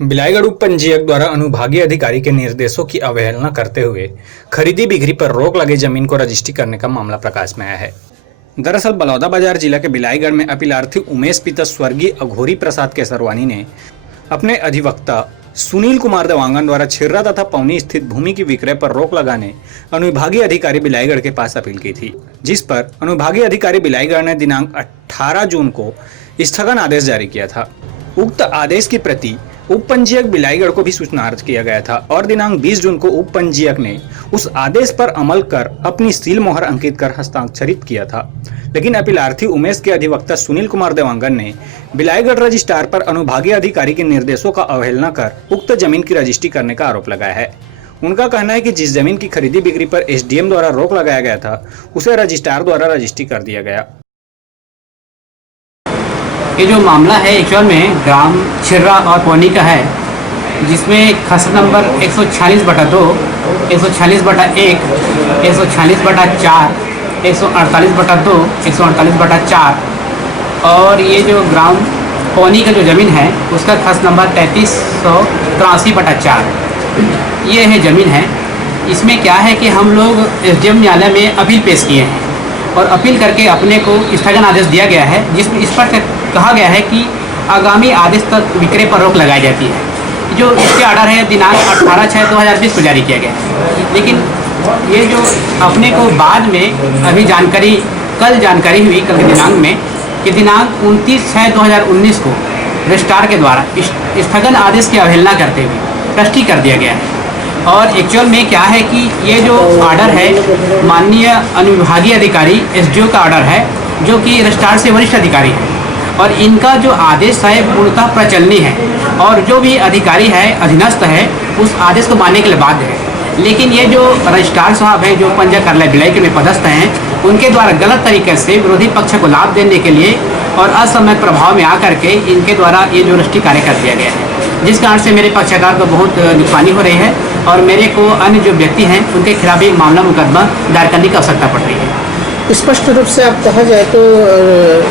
बिलाईगढ़ उप पंजीयक द्वारा अनुभागीय अधिकारी के निर्देशों की अवहेलना करते हुए खरीदी बिक्री पर रोक लगे जमीन को रजिस्ट्री करने का मामला प्रकाश में आया है। दरअसल बलौदाबाजार जिला के बिलाईगढ़ में अपीलार्थी उमेश पिता स्वर्गीय अघोरी प्रसाद केसरवानी ने अपने अधिवक्ता सुनील कुमार देवांगन द्वारा छिर्रा तथा पौनी स्थित भूमि की विक्रय पर रोक लगाने अनुविभागीय अधिकारी बिलाईगढ़ के पास अपील की थी, जिस पर अनुविभागीय अधिकारी बिलाईगढ़ ने दिनांक 18 जून को स्थगन आदेश जारी किया था। उक्त आदेश की प्रति उप पंजीयक बिलाईगढ़ को भी सूचनार्थ किया गया था और दिनांक 20 जून को उप पंजीयक ने उस आदेश पर अमल कर अपनी सील मोहर अंकित कर हस्ताक्षरित किया था। लेकिन अपीलार्थी उमेश के अधिवक्ता सुनील कुमार देवांगन ने बिलाईगढ़ रजिस्ट्रार पर अनुभागीय अधिकारी के निर्देशों का अवहेलना कर उक्त जमीन की रजिस्ट्री करने का आरोप लगाया है। उनका कहना है कि जिस जमीन की खरीदी बिक्री पर एसडीएम द्वारा रोक लगाया गया था उसे रजिस्ट्रार द्वारा रजिस्ट्री कर दिया गया। ये जो मामला है एक्चुअल में ग्राम छिर्रा और पौनी का है, जिसमें खसरा नंबर 146/2, 146/1, 146/4, 148/2, 148/4 और ये जो ग्राम पौनी का जो ज़मीन है उसका खस नंबर 3383/4 ये है ज़मीन है। इसमें क्या है कि हम लोग एसडीएम न्यायालय में अपील पेश किए हैं और अपील करके अपने को स्थगन आदेश दिया गया है, जिसमें इस पर कहा गया है कि आगामी आदेश तक विक्रय पर रोक लगाई जाती है। जो इसके ऑर्डर है दिनांक 18/6/2020 को जारी किया गया है। लेकिन ये जो अपने को बाद में अभी कल जानकारी हुई कल के दिनांक में कि दिनांक 29/6/2019 को रजिस्ट्रार के द्वारा स्थगन आदेश की अवहेलना करते हुए ट्रस्टी कर दिया गया है। और एक्चुअल में क्या है कि ये जो ऑर्डर है माननीय अनुविभागीय अधिकारी एसडीओ का ऑर्डर है, जो कि रजिस्ट्रार से वरिष्ठ अधिकारी है और इनका जो आदेश है पूर्णतः प्रचलनी है और जो भी अधिकारी है अधीनस्थ है उस आदेश को मानने के लिए बाध्य है। लेकिन ये जो रजिस्ट्रार साहब हैं जो पंजीयक कार्यालय बिलाईगढ़ में पदस्थ हैं, उनके द्वारा गलत तरीके से विरोधी पक्ष को लाभ देने के लिए और असमय प्रभाव में आकर के इनके द्वारा ये जो रजिस्ट्री कार्य कर दिया गया है, जिस कारण से मेरे पक्षकार को बहुत नुकसानी हो रही है और मेरे को अन्य जो व्यक्ति हैं उनके खिलाफ एक मामला मुकदमा दायर करने की आवश्यकता पड़ रही है। स्पष्ट रूप से आप कहा जाए तो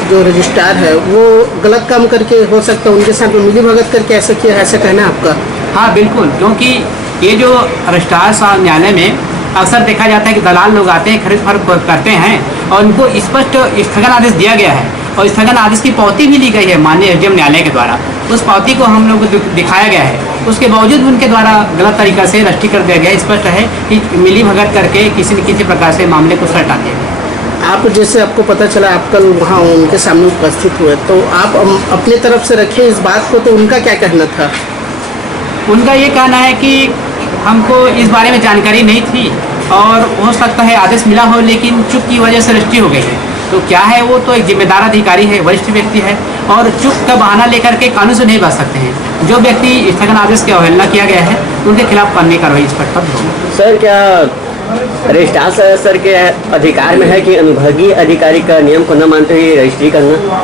जो रजिस्ट्रार है वो गलत काम करके हो सकता है उनके साथ मिली भगत करके ऐसा किया, ऐसा कहना है आपका? हाँ बिल्कुल, क्योंकि ये जो रजिस्ट्रार साहब न्यायालय में अक्सर देखा जाता है कि दलाल लोग आते हैं, खरीद फरोख्त करते हैं और उनको स्पष्ट स्थगन आदेश दिया गया है और स्थगन आदेश की पावती भी ली गई है माननीय एसडीएम न्यायालय के द्वारा। उस पावती को हम लोग को दिखाया गया है, उसके बावजूद उनके द्वारा गलत तरीक़ा से रजिस्ट्री कर दिया गया। स्पष्ट है कि मिली भगत करके किसी न किसी प्रकार से मामले को सलटा दिया गया। आप जैसे आपको पता चला आप कल वहाँ उनके सामने उपस्थित हुए, तो आप अपने तरफ से रखे इस बात को, तो उनका क्या कहना था? उनका ये कहना है कि हमको इस बारे में जानकारी नहीं थी और हो सकता है आदेश मिला हो लेकिन चूक की वजह से रजिस्ट्री हो गई है। तो क्या है, वो तो एक जिम्मेदार अधिकारी है, वरिष्ठ व्यक्ति है और चूक का बहाना लेकर के कानून से नहीं बच सकते हैं। जो व्यक्ति स्थगन आदेश की अवहेलना किया गया है उनके खिलाफ कानूनी कार्रवाई इस पर तब होगी। सर, क्या रजिस्ट्रार सर के अधिकार में है कि अनुभागीय अधिकारी का नियम को न मानते हुए रजिस्ट्री करना?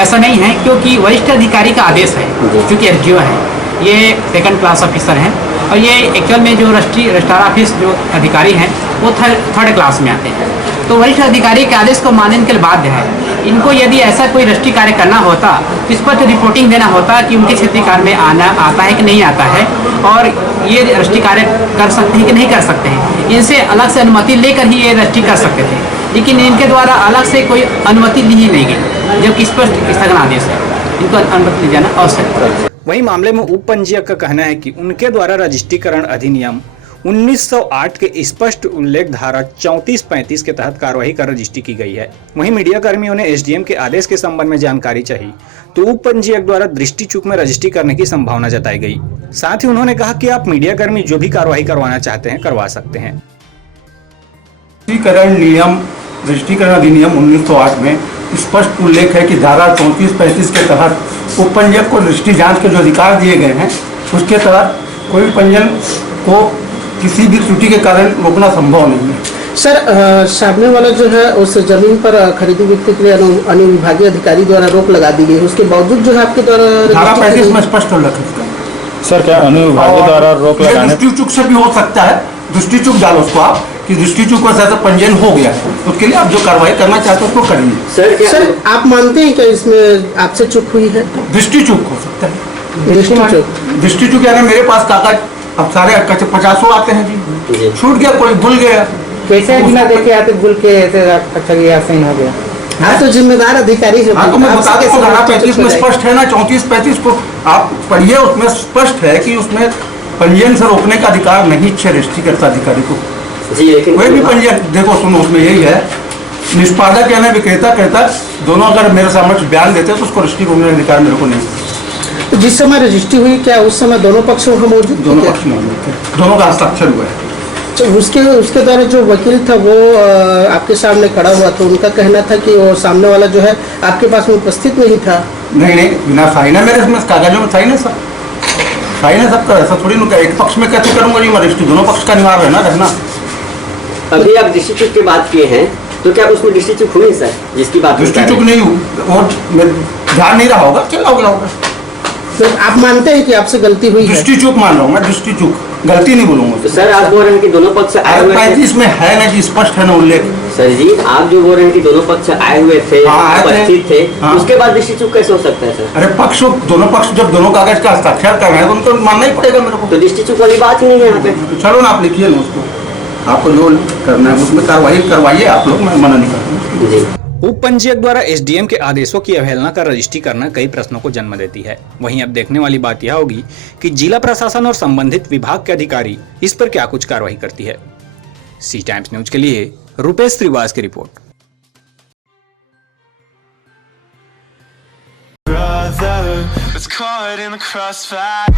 ऐसा नहीं है, क्योंकि वरिष्ठ अधिकारी का आदेश है, क्योंकि एसडीओ है, ये सेकंड क्लास ऑफिसर हैं और ये एक्चुअल में जो रजिस्ट्रार ऑफिस जो अधिकारी हैं वो थर्ड क्लास में आते हैं। तो वरिष्ठ अधिकारी के आदेश को मानने के लिए बाध्य है। इनको यदि ऐसा कोई रजिस्ट्री कार्य करना होता तो इस पर तो रिपोर्टिंग देना होता कि उनके क्षेत्रीय कार्य में आता है कि नहीं आता है और ये रजिस्ट्री कार्य कर सकते हैं कि नहीं कर सकते हैं। इनसे अलग से अनुमति लेकर ही ये रजिस्ट्री कर सकते थे, लेकिन इनके द्वारा अलग से कोई अनुमति ली ही नहीं गई, जबकि स्पष्ट स्थगन आदेश है, इनको अनुमति ली जाना आवश्यक है। वहीं मामले में उप पंजीयक का कहना है कि उनके द्वारा रजिस्ट्रीकरण अधिनियम 1908 के स्पष्ट उल्लेख धारा 34-35 के तहत कार्रवाई कर रजिस्ट्री की गई है। वहीं मीडिया कर्मियों ने एसडीएम के आदेश के संबंध में जानकारी चाहिए तो उप पंजीयक द्वारा दृष्टि चूक में रजिस्ट्री करने की संभावना जताई गई। साथ ही उन्होंने कहा कि आप मीडिया कर्मी जो भी कार्रवाई करवाना चाहते हैं करवा सकते हैं। रजिस्ट्रीकरण अधिनियम 1908 में स्पष्ट उल्लेख है कि धारा 34-35 के तहत उप पंजीयक को रजिस्ट्री जांच के जो अधिकार दिए गए हैं उसके तहत कोई पंजीयन को किसी भी त्रुटि के कारण रोकना संभव नहीं है। सर, सामने वाला जो है उस जमीन पर खरीदी बिक्री के लिए अनुविभागीय अधिकारी द्वारा रोक लगा दी गई, उसके बावजूद जो है आपके द्वारा धारा 35 में स्पष्ट उल्लेख है। सर, क्या अनुविभागीय द्वारा रोक लगाने दृष्टि चूक से भी हो सकता है, दृष्टि चूक डालो उसको आप कि दृष्टि चूक वजह से पंजीयन हो गया, उसके लिए आप जो कार्रवाई करना चाहते हो उसको करिए। सर, आप मानते हैं कि इसमें आपसे चूक हुई है? दृष्टि चूक हो सकता है। दृष्टि चूक यानी मेरे पास कागज अब सारे 50 आते हैं जी, जी। छूट गया, कोई भूल गया। कैसे बिना देखे आते भूल के ऐसे अच्छा ये साइन हो गया? हाँ तो जिम्मेदार अधिकारी है। हाँ तो मैं आप बता कैसे दूं, धारा चेक 35 में हो जाएगा? स्पष्ट है ना, 34-35 को आप पढ़िए, उसमें स्पष्ट है कि उसमें पंजीयन से रोकने का अधिकार नहीं है रजिस्ट्रीकर्ता अधिकारी को। जी, लेकिन कोई भी पंजीयन, देखो सुनो, उसमें यही है, निष्पादक यानी विक्रेता क्रेता दोनों अगर मेरे सामने बयान देते हैं तो उसको रजिस्ट्री करने का अधिकार मेरे को नहीं। तो जिस समय रजिस्ट्री हुई, क्या उस समय दोनों पक्ष वहाँ मौजूद थे दोनों क्या? पक्ष मौजूद थे, दोनों का हस्ताक्षर हुआ है। तो उसके द्वारा जो वकील था वो आपके सामने खड़ा हुआ था, उनका कहना था कि वो सामने वाला जो है आपके पास में उपस्थित नहीं था। नहीं, बिना साइन है मेरे इसमें कागजों में साइन है सब, साइन है सबका, ऐसा थोड़ी ना एक पक्ष में कैसे करूंगा जी मैं रजिस्ट्री, दोनों पक्ष का निवार है ना रहना। अभी आप दृष्टि चूक की बात किए हैं, तो क्या उसमें दृष्टि चूक हुई सर, जिसकी बात दृष्टि चूक नहीं हुई, वो ध्यान नहीं रहा होगा, चला होगा। तो आप मानते हैं कि आपसे गलती हुई है? दृष्टि चूक मान रहा हूँ मैं, दृष्टि चूक, गलती नहीं बोलूंगा। तो सर आप बोल रहे हैं कि दोनों पक्ष आए हुए थे। इसमें है ना जी, स्पष्ट है ना उल्लेख। सर जी, आप जो बोल रहे हैं कि दोनों पक्ष आए हुए थे, हाँ, आए थे। उपस्थित थे, हाँ। उसके बाद दृष्टि चूक कैसे हो सकता है सर? अरे पक्ष, दोनों पक्ष जब दोनों कागज का हस्ताक्षर कर रहे हैं तो उनको मानना ही पड़ेगा मेरे को। तो दृष्टि चूक वाली बात ही नहीं है यहाँ पे। चलो ना, आप लिखिए ना उसको, आपको जो करना है उसमें कार्रवाई करवाइए आप लोग, मैं मना नहीं करता। जी, उप पंजीयक द्वारा एसडीएम के आदेशों की अवहेलना कर रजिस्ट्री करना कई प्रश्नों को जन्म देती है। वहीं अब देखने वाली बात यह होगी कि जिला प्रशासन और संबंधित विभाग के अधिकारी इस पर क्या कुछ कार्रवाई करती है। सी टाइम्स न्यूज के लिए रुपेश श्रीवास की report. Brother was caught in the crossfire.